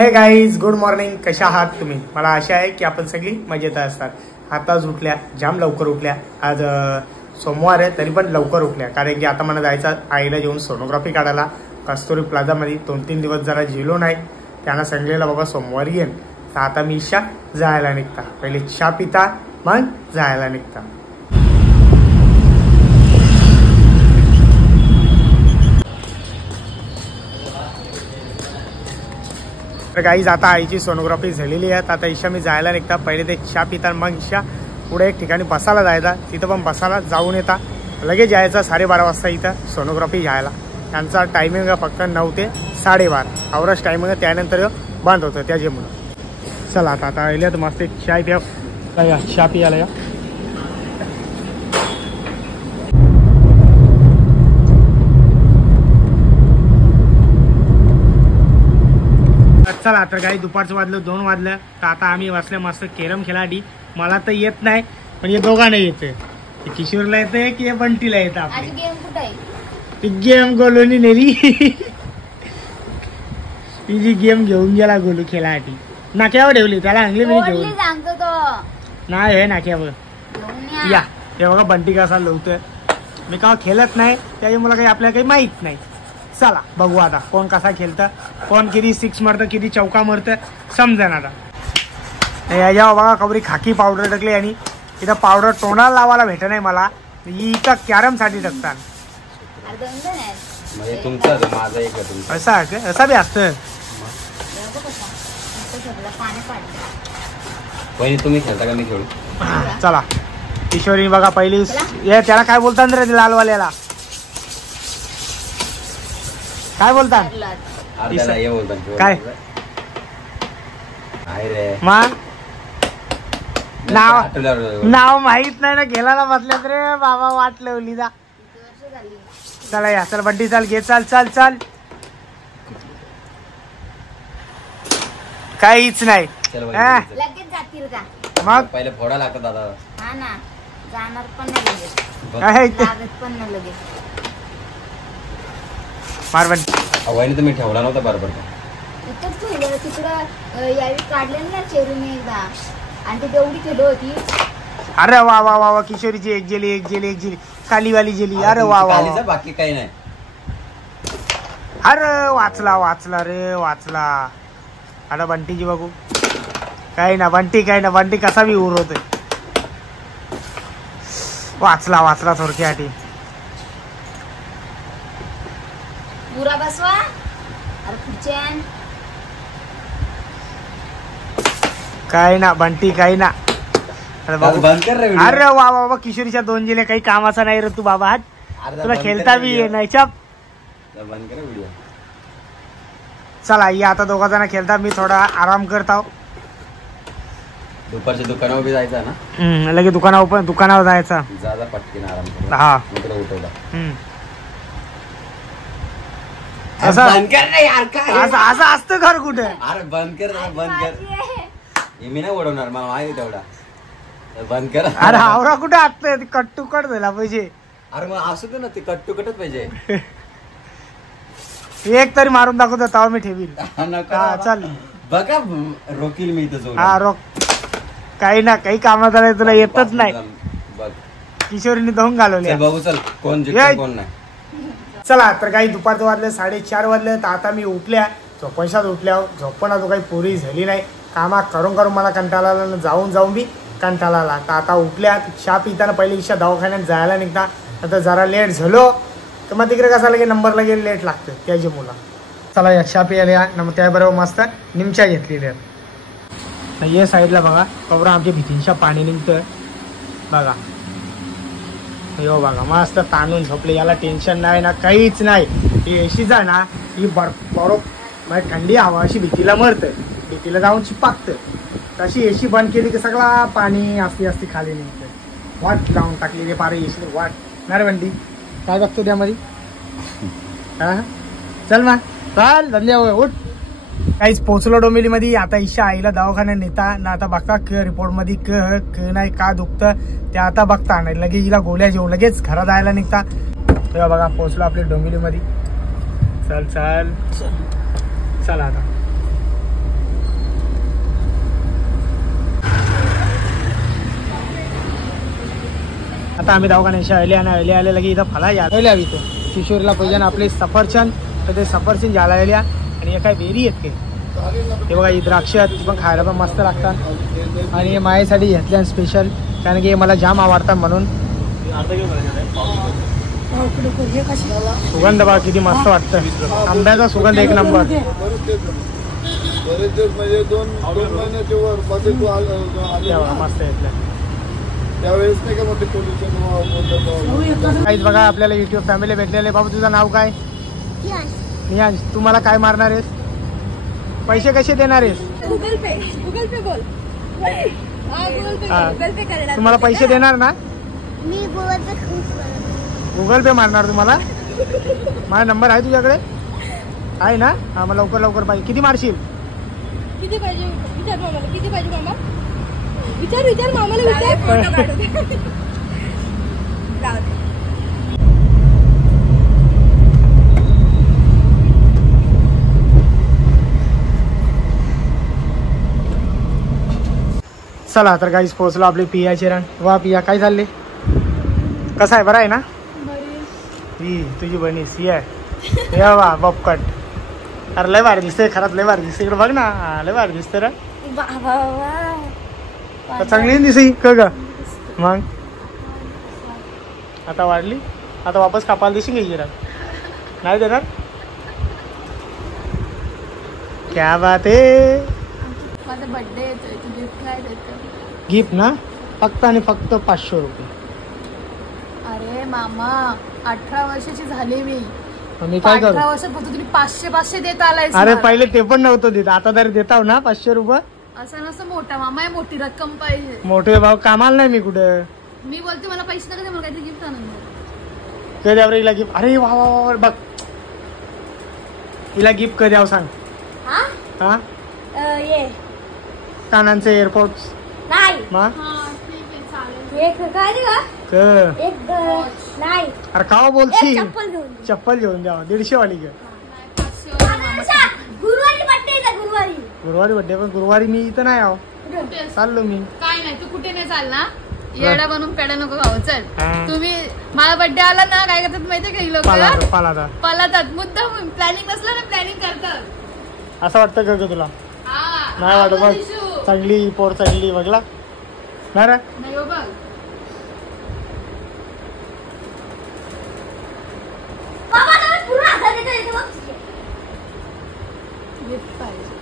हे guys, good morning. कशा आहात तुम्ही? मला आशा आहे की आपण सगळी मजेत असतात. आताच उठल्या, जाम लवकर उठल्या. आज सोमवार आहे तरी पण लवकर उठल्या, कारण की आता मला जायचं आईला घेऊन सोनोग्राफी काढायला कस्तुरी प्लाझामध्ये. 2-3 दिवस जरा झेलो नाही, त्यांना सांगलेलं बाबा सोमवारी येईन. तर आता मी जायला निघता. पहिले चहा पिता मग जायला निघता. तर गाईज आता आईची सोनोग्राफी झालेली आहे. आता ईशा मी जायला निघता. पहिले ते चहा पिता मग ईशा पुढे एक ठिकाणी बसायला जायचा. तिथं पण बसायला जाऊन येता. लगेच जायचं 12:30 वाजता इथं सोनोग्राफी घ्यायला. त्यांचा टायमिंग फक्त 9 ते 12:30 आवरच टायमिंग. त्यानंतर बंद होतं त्याच्यामुळं. चला आता आल्या तर मस्त एक चाय प्या. चहा पियाला या. चला तर काही दुपारचं वाजलं 2 वाजलं. तर आता आम्ही बसल्या मस्त कॅरम खेळाडी. मला तर येत नाही पण हे दोघांना येते. किशोरला येते की बंटीला येतं. ती गेम गोलूनी नेली. ती जी गेम घेऊन गेला गोलू खेळाडी. नाक्यावर ठेवली त्याला अंगली मी घेऊन नाही हे नाक्यावर या. हे बघा बंटी कसा लवतोय. मी का खेळत नाही त्याच्यामुळे काही आपल्याला काही माहित नाही. चला बघू आता कोण कसा खेळतं, कोण किती 6 मारतं किती चौका मारतं समजेन आता. याच्यावर बघा कबरी खाकी पावडर टाकली आणि इथं पावडर तोंडाला लावायला भेट नाही मला. इथं कॅरम साठी टाकतात. असा बी असतं. तुम्ही खेळता का मी खेळू? चला किशोरी बघा पहिली त्याला काय बोलतात रे लालवाल्याला? काय बोलतात? काय मग नाव माहित नाही ना. गेला बसल्यात रे बाबा. वाट लावली जा. चला या. चल बंटी चाल घे. चाल चाल चाल. काहीच नाही मग पहिले फोडा लागतात दादा. मार बंटी. वहिनी तुम्ही ठेवला नव्हता बरोबर. अरे वा वा वा वा. किशोरीची एक जेली एक जेली एक जेली कालीवाली जेली. अरे वा वा. बाकी काही नाही. अरे वाचला वाचला रे वाचला. अरे बंटीची बघू. काही ना बंटी काही ना. बंटी कसा बी उरवतोय. वाचला वाचला थोडक्यासाठी. पुरा बसवा. अरे खुर्च्यान काही ना बंटी काही ना. अरे वा वा वा. किशोरीच्या 2 जिल्हे काही कामाचा नाही रे तू बाबा. तुला खेळता बी ये नाही. चप. चला या आता 2 जण खेळता. मी थोडा आराम करता. दुपारच्या दुकानावर बी जायचं ना. लगेच दुकानावर जायचं. पटकन आराम. हा असं असतं घर कुठे? अरे बंद कर बंद कर. मी नाही ओढवणार मला माहिती तेवढा. बंद कर. अरे आवरा कुठे असतं? कट टू कट झाला पाहिजे. अरे मग असू दे ना. ते कट टू कटच पाहिजे. एक तरी मारून दाखवतो तेव्हा मी ठेवील. चल बघा रोकील मी इथं. हा रोक. काही ना काही कामाचा नाही. तुला येतच नाही. किशोरीने धोंग घालवले. बघू चल कोण जिंकतं कोण नाही. चला तर काही दुपारचं वाजले 4:30 वाजले. तर आता मी उठल्या झोपशात उठल्या. झोपण तो काही पुरी झाली नाही. कामा करून करून मला कंटाळा आला. जाऊन बी कंटाळा आला. तर आता उठल्या. चहा पिताना पहिले इच्छा दवाखान्यात जायला निघता. आता जरा लेट झालो तर मग तिकडे कसा लगे नंबरला गेले लेट लागतं त्याची मुलं. चला या चहा प्यायला या. मग त्याबरोबर मस्त निमच्या घेतलेल्या. ये साईडला बघा कवरा आमच्या भीतींच्या पाणी निघतंय बघा. हो बघा मस्त ताणून झोपले. याला टेन्शन नाही ना काहीच नाही. ही एशीच आहे ना ही बरोबर थंडी हवा अशी भीतीला मरतं. भीतीला जाऊन चिपकतं. तशी एशी बंद केली की सगळा पाणी असती खाली निघतं. वाट लावून टाकली रे पारे एशी. वाट नाही रे बंटी. काय बघतो त्यामध्ये? हा चल मग चाल धंद्यावर उठ. काहीच पोचलो डोंबिवलीमध्ये. आता ईशा आईला दवाखान्यात नेता ना. आता बघता रिपोर्ट मध्ये नाही का दुखतं ते आता बघता नाही. लगेच हिला गोळ्या जेवून लगेच घरात जायला निघता. तेव्हा बघा पोचलो आपल्या डोंबिवलीमध्ये. चल चल चल आता आता आम्ही दवाखान्याशी आले आले की इथं फळा यायला हवी इथं किशोरीला पहिल्यानं आपले सफरचंद तर ते सफरचंद ज्याला आल्या आणि हे काय बेरी आहेत काही ते बघा ही द्राक्ष आहेत ती पण खायला पण मस्त लागतात आणि हे माझ्यासाठी घेतल्या स्पेशल कारण की हे मला जाम आवडतात म्हणून सुगंध बघा किती मस्त वाटतं आंब्याचा सुगंध एक नंबर मस्त घेतल्या काहीच बघा आपल्याला युट्यूब फॅमिली भेटलेले बाबू तुझं नाव काय नियांश तू मला काय मारणार आहेस पैसे कसे देणार आहेस गूगल पे बोल तुम्हाला पैसे देणार ना मी गुगल पे मारणार तुम्हाला माझा नंबर आहे तुझ्याकडे आहे ना हा मग लवकर पाहिजे किती मारशील किती पाहिजे विचार मामाला किती पाहिजे मामा विचार मामाला विचार चला तर काहीच पोहोचलो आपली पियाची रण वा पिया काय चालले कसं आहे बरं आहे ना ही तुझी बहिणी सी आहे या वा बपकट अरे लय भारी दिसते खरंच लय भारी दिसते इकडे बघ ना लय भारी दिसते रे चांगली दिसे का ग मग आता वाढली आता वापस कापायला दिशी घ्यायची रण नाही देणार क्या बात आहे माझा बर्थडे येतोय तू गिफ्ट काय देतो गिफ्ट ना फक्त आणि फक्त 500 रुपये अरे मामा 18 वर्षाची झाली मी मी काय 18 करू वर्षात तू 500 देत आलाय अरे पहिले ते पण नव्हतं देत आता तरी देताव ना 500 रुपये असं नसतं मोठा मामा आहे मोठी रक्कम पाहिजे मोठे भाऊ कामाला नाही मी कुठं मी बोलते मला पैसे नका दे मला काहीतरी गिफ्ट आणून दे कधी हिला गिफ्ट अरे वा वा वा बघ हिला गिफ्ट कधी आव सांग हा ये कानांचे एअरपोर्ट्स नाही मा हा ठीक आहे चालेल एक काय दे क एक नाही अरे का बोलशी चप्पल घेऊन चप्पल घेऊन द्यावा 150 वाली ग गुरुवारी बर्थडे गुरुवारी गुरुवारी बड्डे पण गुरुवारी मी इथं नाही आहो चाललो मी काय नाही तू कुठे नाही चालना येडा बनून पेडा नको खाऊ चल हा. तुम्ही माझा बर्थडे आला ना काय करतात माहितीये का ही लोक पालादा पळतात मुद्दाम प्लॅनिंग नसलं ना प्लॅनिंग करतात असं वाटतं का ग तुला हा नाही वाटत आवाज बघ issue. चांगली पोर चांगली बघला नाही रे नाही हो बघ गिफ्ट पाहिजे